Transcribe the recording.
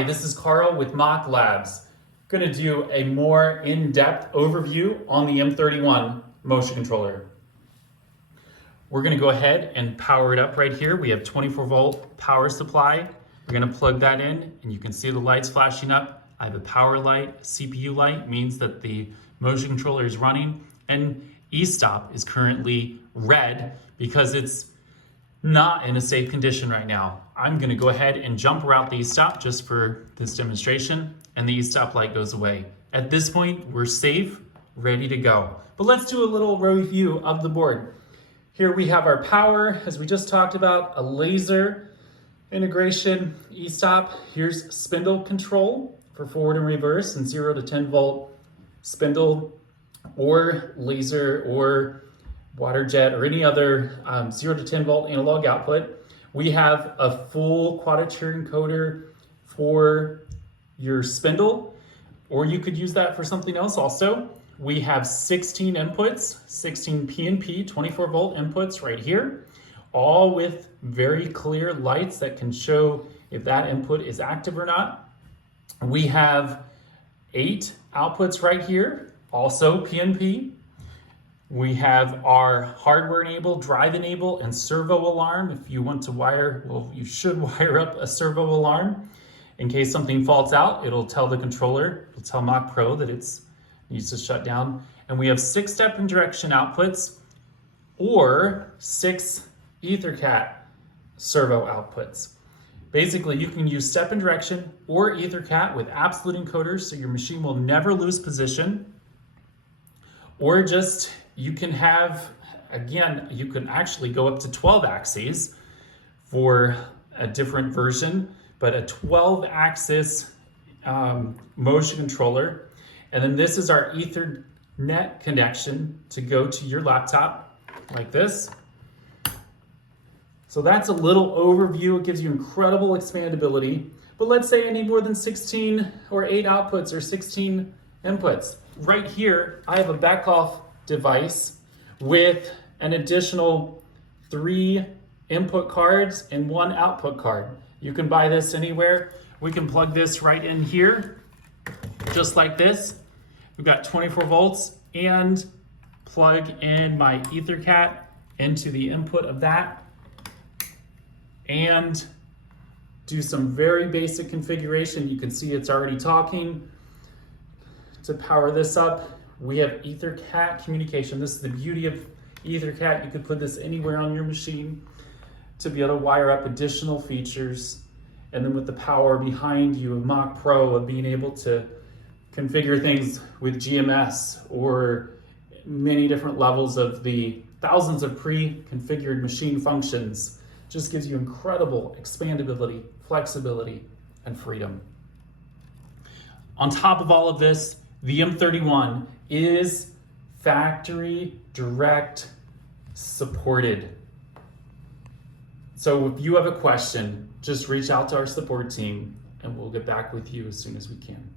Hi, this is Carl with Mock Labs. Going to do a more in-depth overview on the M31 Motion Controller. We're going to go ahead and power it up right here. We have 24 volt power supply. We're going to plug that in and you can see the lights flashing up. I have a power light, CPU light, means that the motion controller is running, and e-stop is currently red because it's not in a safe condition right now. I'm going to go ahead and jump around the e-stop just for this demonstration, and the e-stop light goes away. At this point, we're safe, ready to go. But let's do a little review of the board. Here we have our power, as we just talked about, a laser integration e-stop. Here's spindle control for forward and reverse, and 0 to 10 volt spindle or laser or waterjet or any other 0 to 10 volt analog output. We have a full quad-turn encoder for your spindle, or you could use that for something else also. We have 16 inputs, 16 PNP 24 volt inputs right here, all with very clear lights that can show if that input is active or not. We have 8 outputs right here, also PNP. We have our hardware enable, drive enable, and servo alarm. If you want to wire, well, you should wire up a servo alarm. In case something falls out, it'll tell the controller, it'll tell Mock Pro that it needs to shut down. And we have 6 step and direction outputs or 6 EtherCAT servo outputs. Basically, you can use step and direction or EtherCAT with absolute encoders, so your machine will never lose position. Or just, you can have, again, you can actually go up to 12 axes for a different version, but a 12 axis motion controller. And then this is our Ethernet connection to go to your laptop like this. So that's a little overview. It gives you incredible expandability. But let's say I need more than 16 or 8 outputs or 16 inputs. Right here, I have a back-off device with an additional 3 input cards and 1 output card. You can buy this anywhere. We can plug this right in here, just like this. We've got 24 volts and plug in my EtherCAT into the input of that and do some very basic configuration. You can see it's already talking. To power this up, we have EtherCAT communication. This is the beauty of EtherCAT. You could put this anywhere on your machine to be able to wire up additional features. And then with the power behind you of Mock Pro, of being able to configure things with GMS or many different levels of the thousands of pre-configured machine functions, just gives you incredible expandability, flexibility, and freedom. On top of all of this, the M31 is factory direct supported. So if you have a question, just reach out to our support team and we'll get back with you as soon as we can.